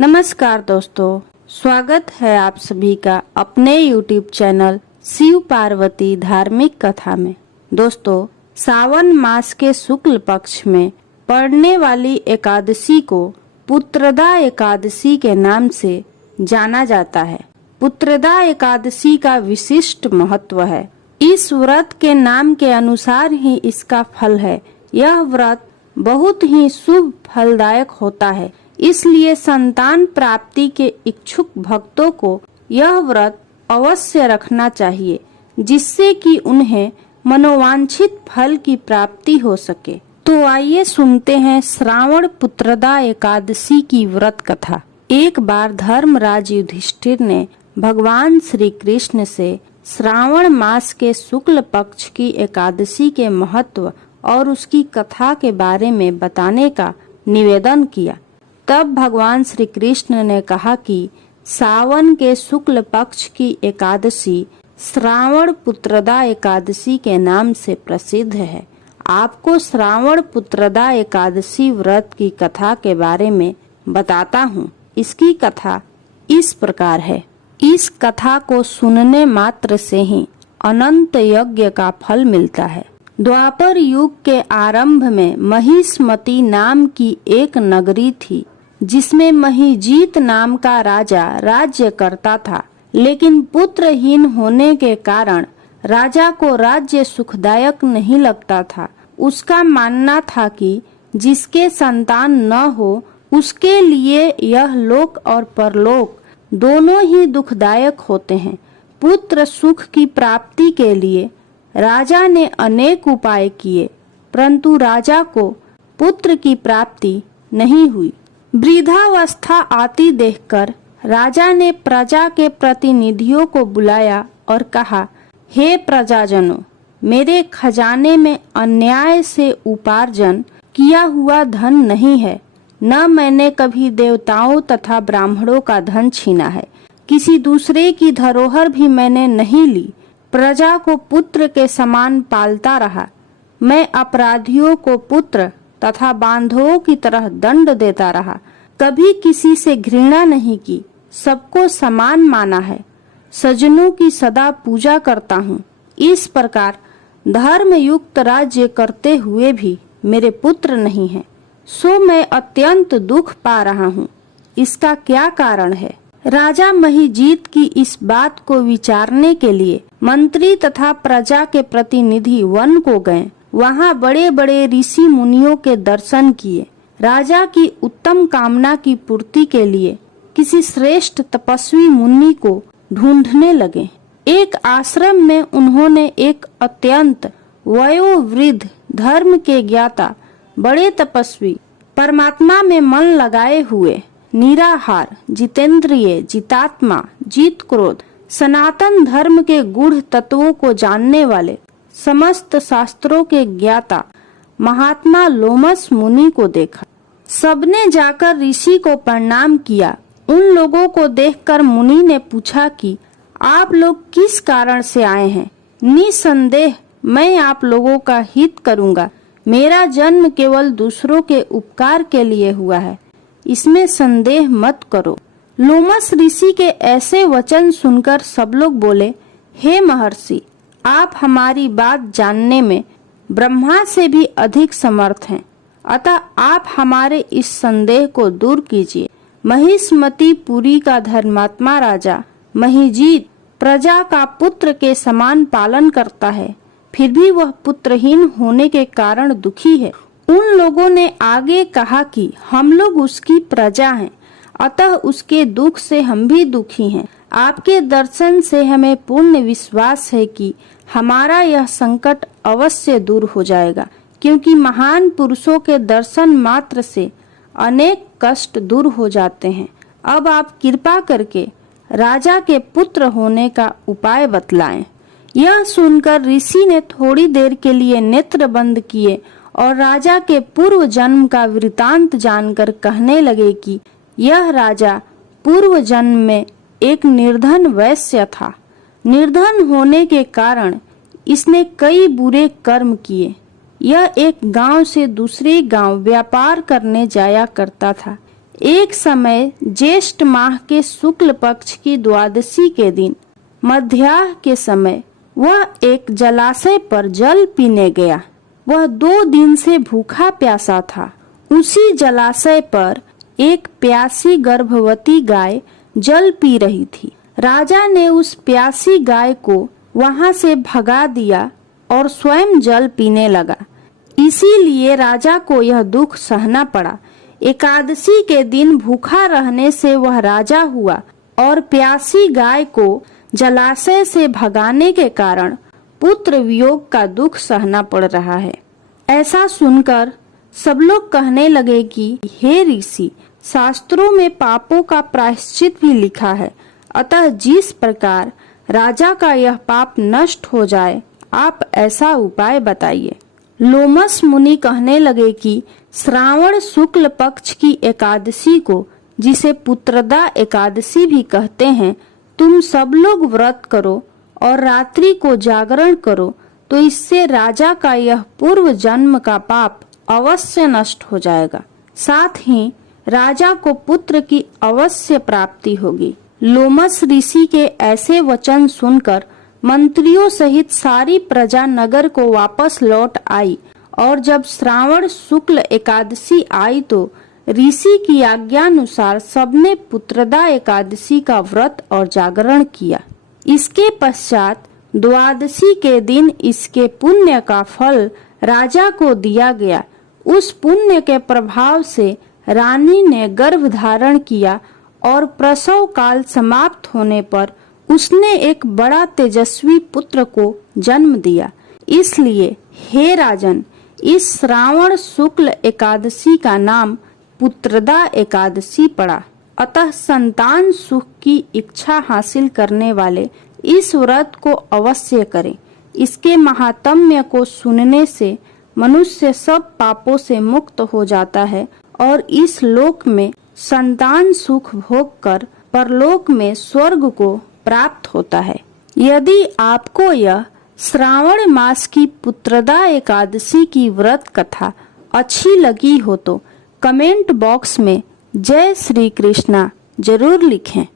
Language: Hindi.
नमस्कार दोस्तों, स्वागत है आप सभी का अपने YouTube चैनल शिव पार्वती धार्मिक कथा में। दोस्तों, सावन मास के शुक्ल पक्ष में पड़ने वाली एकादशी को पुत्रदा एकादशी के नाम से जाना जाता है। पुत्रदा एकादशी का विशिष्ट महत्व है। इस व्रत के नाम के अनुसार ही इसका फल है। यह व्रत बहुत ही शुभ फलदायक होता है, इसलिए संतान प्राप्ति के इच्छुक भक्तों को यह व्रत अवश्य रखना चाहिए, जिससे कि उन्हें मनोवांछित फल की प्राप्ति हो सके। तो आइए सुनते हैं श्रावण पुत्रदा एकादशी की व्रत कथा। एक बार धर्मराज युधिष्ठिर ने भगवान श्री कृष्ण से श्रावण मास के शुक्ल पक्ष की एकादशी के महत्व और उसकी कथा के बारे में बताने का निवेदन किया। तब भगवान श्री कृष्ण ने कहा कि सावन के शुक्ल पक्ष की एकादशी श्रावण पुत्रदा एकादशी के नाम से प्रसिद्ध है। आपको श्रावण पुत्रदा एकादशी व्रत की कथा के बारे में बताता हूँ। इसकी कथा इस प्रकार है। इस कथा को सुनने मात्र से ही अनंत यज्ञ का फल मिलता है। द्वापर युग के आरंभ में महिष्मती नाम की एक नगरी थी, जिसमें महीजीत नाम का राजा राज्य करता था। लेकिन पुत्रहीन होने के कारण राजा को राज्य सुखदायक नहीं लगता था। उसका मानना था कि जिसके संतान न हो उसके लिए यह लोक और परलोक दोनों ही दुखदायक होते हैं। पुत्र सुख की प्राप्ति के लिए राजा ने अनेक उपाय किए, परंतु राजा को पुत्र की प्राप्ति नहीं हुई। वृद्धावस्था आती देखकर राजा ने प्रजा के प्रतिनिधियों को बुलाया और कहा, हे प्रजाजनों, मेरे खजाने में अन्याय से उपार्जन किया हुआ धन नहीं है। न मैंने कभी देवताओं तथा ब्राह्मणों का धन छीना है। किसी दूसरे की धरोहर भी मैंने नहीं ली। प्रजा को पुत्र के समान पालता रहा। मैं अपराधियों को पुत्र तथा बांधवों की तरह दंड देता रहा। कभी किसी से घृणा नहीं की, सबको समान माना है। सज्जनों की सदा पूजा करता हूँ। इस प्रकार धर्म युक्त राज्य करते हुए भी मेरे पुत्र नहीं है, सो मैं अत्यंत दुख पा रहा हूँ। इसका क्या कारण है? राजा महीजीत की इस बात को विचारने के लिए मंत्री तथा प्रजा के प्रतिनिधि वन को गए। वहाँ बड़े बड़े ऋषि मुनियों के दर्शन किए। राजा की उत्तम कामना की पूर्ति के लिए किसी श्रेष्ठ तपस्वी मुनि को ढूंढने लगे। एक आश्रम में उन्होंने एक अत्यंत वयोवृद्ध धर्म के ज्ञाता, बड़े तपस्वी, परमात्मा में मन लगाए हुए, निराहार, जितेंद्रिय, जितात्मा, जीत क्रोध, सनातन धर्म के गूढ़ तत्वों को जानने वाले, समस्त शास्त्रों के ज्ञाता महात्मा लोमस मुनि को देखा। सबने जाकर ऋषि को प्रणाम किया। उन लोगों को देखकर मुनि ने पूछा कि आप लोग किस कारण से आए हैं? निसंदेह मैं आप लोगों का हित करूंगा। मेरा जन्म केवल दूसरों के उपकार के लिए हुआ है, इसमें संदेह मत करो। लोमस ऋषि के ऐसे वचन सुनकर सब लोग बोले, हे महर्षि, आप हमारी बात जानने में ब्रह्मा से भी अधिक समर्थ हैं, अतः आप हमारे इस संदेह को दूर कीजिए। महिष्मती पुरी का धर्मात्मा राजा महीजीत प्रजा का पुत्र के समान पालन करता है, फिर भी वह पुत्रहीन होने के कारण दुखी है। उन लोगों ने आगे कहा कि हम लोग उसकी प्रजा हैं, अतः उसके दुख से हम भी दुखी हैं। आपके दर्शन से हमें पूर्ण विश्वास है कि हमारा यह संकट अवश्य दूर हो जाएगा, क्योंकि महान पुरुषों के दर्शन मात्र से अनेक कष्ट दूर हो जाते हैं। अब आप कृपा करके राजा के पुत्र होने का उपाय बतलाएं। यह सुनकर ऋषि ने थोड़ी देर के लिए नेत्र बंद किए और राजा के पूर्व जन्म का वृतांत जानकर कहने लगे कि यह राजा पूर्व जन्म में एक निर्धन वैश्य था। निर्धन होने के कारण इसने कई बुरे कर्म किए। यह एक गांव से दूसरे गांव व्यापार करने जाया करता था। एक समय ज्येष्ठ माह के शुक्ल पक्ष की द्वादशी के दिन मध्याह्न के समय वह एक जलाशय पर जल पीने गया। वह 2 दिन से भूखा प्यासा था। उसी जलाशय पर एक प्यासी गर्भवती गाय जल पी रही थी। राजा ने उस प्यासी गाय को वहां से भगा दिया और स्वयं जल पीने लगा। इसीलिए राजा को यह दुख सहना पड़ा। एकादशी के दिन भूखा रहने से वह राजा हुआ और प्यासी गाय को जलाशय से भगाने के कारण पुत्र वियोग का दुख सहना पड़ रहा है। ऐसा सुनकर सब लोग कहने लगे कि हे ऋषि, शास्त्रों में पापों का प्रायश्चित भी लिखा है, अतः जिस प्रकार राजा का यह पाप नष्ट हो जाए, आप ऐसा उपाय बताइए। लोमस मुनि कहने लगे कि श्रावण शुक्ल पक्ष की एकादशी को, जिसे पुत्रदा एकादशी भी कहते हैं, तुम सब लोग व्रत करो और रात्रि को जागरण करो, तो इससे राजा का यह पूर्व जन्म का पाप अवश्य नष्ट हो जाएगा। साथ ही राजा को पुत्र की अवश्य प्राप्ति होगी। लोमस ऋषि के ऐसे वचन सुनकर मंत्रियों सहित सारी प्रजा नगर को वापस लौट आई और जब श्रावण शुक्ल एकादशी आई तो ऋषि की आज्ञानुसार सबने पुत्रदा एकादशी का व्रत और जागरण किया। इसके पश्चात द्वादशी के दिन इसके पुण्य का फल राजा को दिया गया। उस पुण्य के प्रभाव से रानी ने गर्भ धारण किया और प्रसव काल समाप्त होने पर उसने एक बड़ा तेजस्वी पुत्र को जन्म दिया। इसलिए हे राजन, इस श्रावण शुक्ल एकादशी का नाम पुत्रदा एकादशी पड़ा। अतः संतान सुख की इच्छा हासिल करने वाले इस व्रत को अवश्य करें। इसके महात्म्य को सुनने से मनुष्य सब पापों से मुक्त हो जाता है और इस लोक में संतान सुख भोग कर परलोक में स्वर्ग को प्राप्त होता है। यदि आपको यह श्रावण मास की पुत्रदा एकादशी की व्रत कथा अच्छी लगी हो तो कमेंट बॉक्स में जय श्री कृष्णा जरूर लिखें।